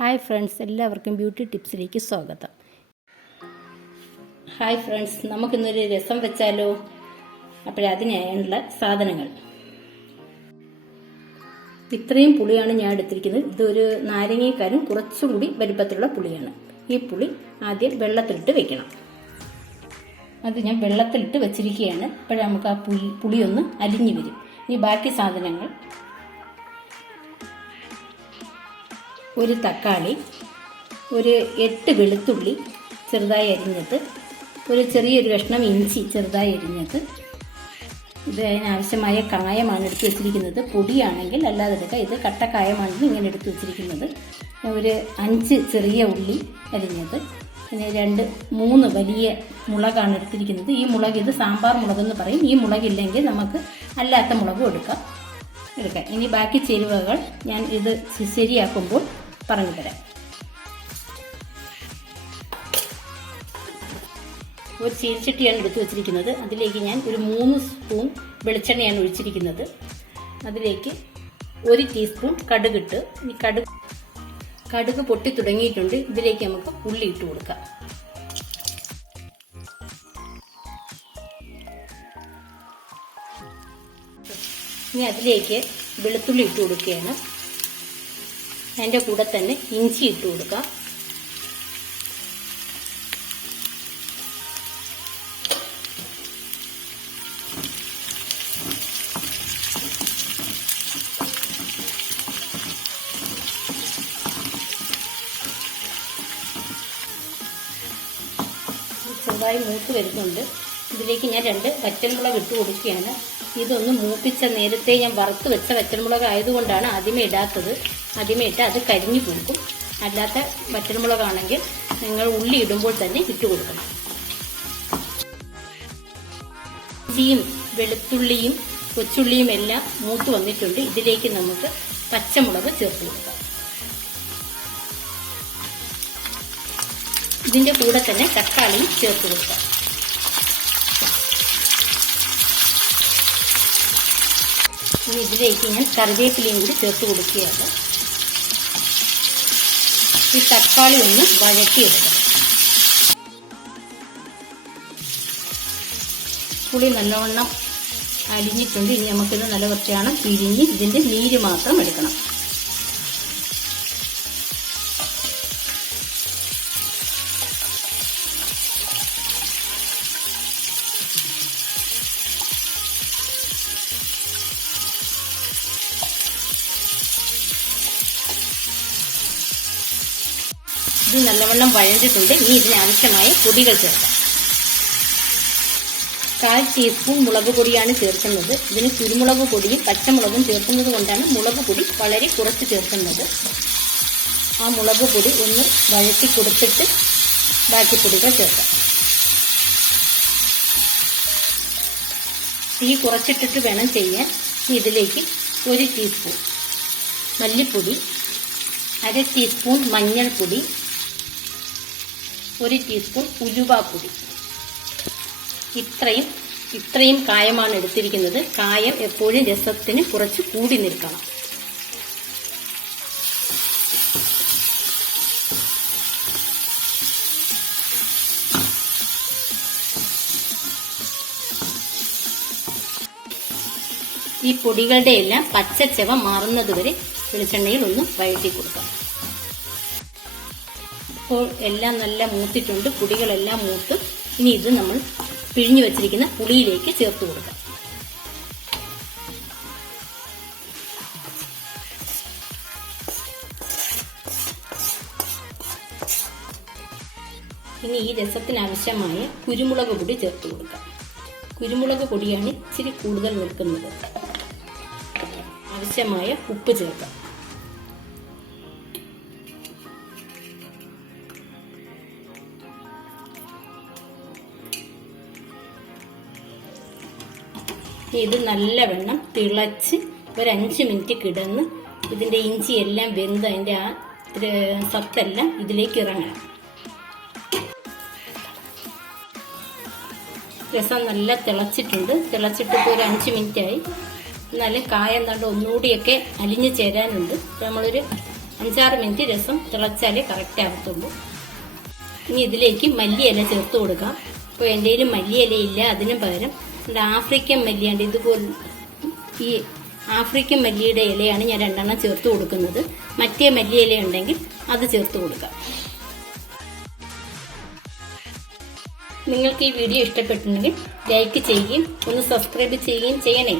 Hi friends എല്ലാവർക്കും beauty ടിപ്സിലേക്ക് സ്വാഗതം. ഹായ് ഫ്രണ്ട്സ് നമുക്കിന്നൊരു രസം വെച്ചാലോ? അപ്പോഴതിനുള്ള സാധനങ്ങൾ. ഇത്രയും പുളിയാണ് ഞാൻ എടുത്തിരിക്കുന്നത്. ഇതൊരു നാരങ്ങക്കാരും കുറച്ചും കൂടി വലിപ്പത്തിലുള്ള പുളിയാണ്. ഈ പുളി ആദ്യം വെള്ളത്തിലിട്ട് വെക്കണം. അത് ഞാൻ വെള്ളത്തിലിട്ട് വെച്ചിരിക്കുകയാണ്. അപ്പോഴേ നമുക്ക് ആ പുളി പുളിയൊന്ന് അലിഞ്ഞു വരും. ഈ ബാക്കി സാധനങ്ങൾ ഒരു തക്കാളി ഒരു എട്ട് വെളുത്തുള്ളി ചെറുതായി അരിഞ്ഞത് ഒരു ചെറിയൊരു കഷ്ണം ഇഞ്ചി ചെറുതായി അരിഞ്ഞത്. ഇത് അതിനാവശ്യമായ കായമാണ് എടുത്തു വെച്ചിരിക്കുന്നത്. പൊടിയാണെങ്കിൽ അല്ലാതെ എടുക്കുക. ഇത് കട്ടക്കായമാണെങ്കിൽ ഇങ്ങനെ എടുത്തു വെച്ചിരിക്കുന്നത്. ഒരു അഞ്ച് ചെറിയ ഉള്ളി അരിഞ്ഞത്. പിന്നെ രണ്ട് മൂന്ന് വലിയ മുളകാണ് എടുത്തിരിക്കുന്നത്. ഈ മുളക് ഇത് സാമ്പാർ മുളക് എന്ന് പറയും. ഈ മുളകില്ലെങ്കിൽ നമുക്ക് അല്ലാത്ത മുളകും എടുക്കാം. എടുക്കാം. ഇനി ബാക്കി ചേരുവകൾ ഞാൻ ഇത് ശരിയാക്കുമ്പോൾ പറഞ്ഞു തരാം ഒരു ചീൽച്ചട്ടിയാണ് എടുത്തു വെച്ചിരിക്കുന്നത്. അതിലേക്ക് ഞാൻ ഒരു മൂന്ന് സ്പൂൺ വെളിച്ചെണ്ണയാണ് ഒഴിച്ചിരിക്കുന്നത്. അതിലേക്ക് ഒരു ടീസ്പൂൺ കടുകിട്ട് ഈ കടുക് കടുക് പൊട്ടി തുടങ്ങിയിട്ടുണ്ട്. ഇതിലേക്ക് നമുക്ക് ഉള്ളി ഇട്ട് കൊടുക്കാം. ഇനി അതിലേക്ക് വെളുത്തുള്ളി ഇട്ട് കൊടുക്കുകയാണ്. അതിന്റെ കൂടെ തന്നെ ഇഞ്ചി ഇട്ട് കൊടുക്കാം. ചെറുതായി മൂത്ത് വരുന്നുണ്ട്. ഇതിലേക്ക് ഞാൻ രണ്ട് പച്ചമുളക് ഇട്ട് കൊടുക്കുകയാണ്. ഇതൊന്ന് മൂപ്പിച്ച നേരത്തെ ഞാൻ വറുത്ത് വെച്ച വറ്റൽമുളക് ആയതുകൊണ്ടാണ് ആദ്യമേ ഇടാത്തത്. ആദ്യമേ ഇട്ട് അത് കരിഞ്ഞു കൊടുക്കും അല്ലാത്ത വറ്റൽമുളകാണെങ്കിൽ നിങ്ങൾ ഉള്ളി ഇടുമ്പോൾ തന്നെ ഇട്ട് കൊടുക്കണം. ഇഞ്ചിയും വെളുത്തുള്ളിയും കൊച്ചുള്ളിയും എല്ലാം മൂത്ത് വന്നിട്ടുണ്ട്. ഇതിലേക്ക് നമുക്ക് പച്ചമുളക് ചേർത്ത് കൊടുക്കാം. ഇതിന്റെ കൂടെ തന്നെ തക്കാളിയും ചേർത്ത് കൊടുക്കാം. ഇനി ഇതിലേക്ക് ഞാൻ കറിവേപ്പിലയും കൂടി ചേർത്ത് കൊടുക്കുകയാണ്. ഈ തക്കാളി ഒന്ന് വഴറ്റിയെടുക്കണം. പുളി നല്ലവണ്ണം അലിഞ്ഞിട്ടുണ്ട് ഇനി നമുക്കിത് നല്ല വൃത്തിയാണ് പിരിഞ്ഞ് ഇതിന്റെ നീര് മാത്രം എടുക്കണം. ഇത് നല്ലവണ്ണം വഴണ്ടിട്ടുണ്ട്. ഇനി ഇതിന് ആവശ്യമായ പൊടികൾ ചേർക്കാം. കാൽ ടീസ്പൂൺ മുളക് പൊടിയാണ് ചേർക്കുന്നത്. ഇതിന് കുരുമുളക് പൊടിയും പച്ചമുളകും ചേർക്കുന്നത് കൊണ്ടാണ് മുളക് പൊടി വളരെ കുറച്ച് ചേർക്കുന്നത്. ആ മുളക് പൊടി ഒന്ന് വഴറ്റി കൊടുത്തിട്ട് ബാക്കി പൊടികൾ ചേർക്കാം. തീ കുറച്ചിട്ടിട്ട് വേണം ചെയ്യാൻ. ഇതിലേക്ക് ഒരു ടീസ്പൂൺ മല്ലിപ്പൊടി അര ടീസ്പൂൺ മഞ്ഞൾപ്പൊടി ഒരു ടീസ്പൂൺ ഉലുവാപ്പൊടി. ഇത്രയും ഇത്രയും കായമാണ് എടുത്തിരിക്കുന്നത്. കായം എപ്പോഴും രസത്തിന് കുറച്ച് കൂടി നിൽക്കണം. ഈ പൊടികളുടെ എല്ലാം പച്ചച്ചവ മാറുന്നതുവരെ വെളിച്ചെണ്ണയിൽ ഒന്ന് വഴറ്റി കൊടുക്കാം. ഇപ്പോൾ എല്ലാം നല്ല മൂത്തിട്ടുണ്ട്. പൊടികളെല്ലാം മൂത്ത്. ഇനി ഇത് നമ്മൾ പിഴിഞ്ഞു വെച്ചിരിക്കുന്ന പുളിയിലേക്ക് ചേർത്ത് കൊടുക്കാം. ഇനി ഈ രസത്തിനാവശ്യമായ കുരുമുളക് പൊടി ചേർത്ത് കൊടുക്കാം. കുരുമുളക് പൊടിയാണ് ഇച്ചിരി കൂടുതൽ നിൽക്കുന്നത് ആവശ്യമായ ഉപ്പ് ചേർക്കാം. ഇത് നല്ലവണ്ണം തിളച്ച് ഒരു അഞ്ച് മിനിറ്റ് കിടന്ന് ഇതിന്റെ ഇഞ്ചി എല്ലാം വെന്ത് അതിന്റെ ആ സത്തെല്ലാം ഇതിലേക്ക് ഇറങ്ങണം. രസം നല്ല തിളച്ചിട്ടുണ്ട്. തിളച്ചിട്ട് ഇപ്പോൾ ഒരു അഞ്ച് മിനിറ്റ് ആയി എന്നാലും കായം എന്താണ്ട് ഒന്നുകൂടിയൊക്കെ അലിഞ്ഞു ചേരാനുണ്ട്. നമ്മളൊരു അഞ്ചാറ് മിനിറ്റ് രസം തിളച്ചാലേ കറക്റ്റ് ആകത്തുള്ളൂ ഇനി ഇതിലേക്ക് മല്ലിയില ചേർത്ത് കൊടുക്കാം. ഇപ്പോൾ എന്റെ കയ്യിൽ മല്ലിയില ഇല്ല. അതിനു പകരം ഇവിടെ ആഫ്രിക്കൻ മല്ലിയുണ്ട്. ഇതുപോലെ ഈ ആഫ്രിക്കൻ മല്ലിയുടെ ഇലയാണ് ഞാൻ രണ്ടെണ്ണം ചേർത്ത് കൊടുക്കുന്നത്. മറ്റേ മല്ലിയ ഇല ഉണ്ടെങ്കിൽ അത് ചേർത്ത് കൊടുക്കാം. നിങ്ങൾക്ക് ഈ വീഡിയോ ഇഷ്ടപ്പെട്ടിട്ടുണ്ടെങ്കിൽ ലൈക്ക് ചെയ്യുകയും ഒന്ന് സബ്സ്ക്രൈബ് ചെയ്യുകയും ചെയ്യണേ.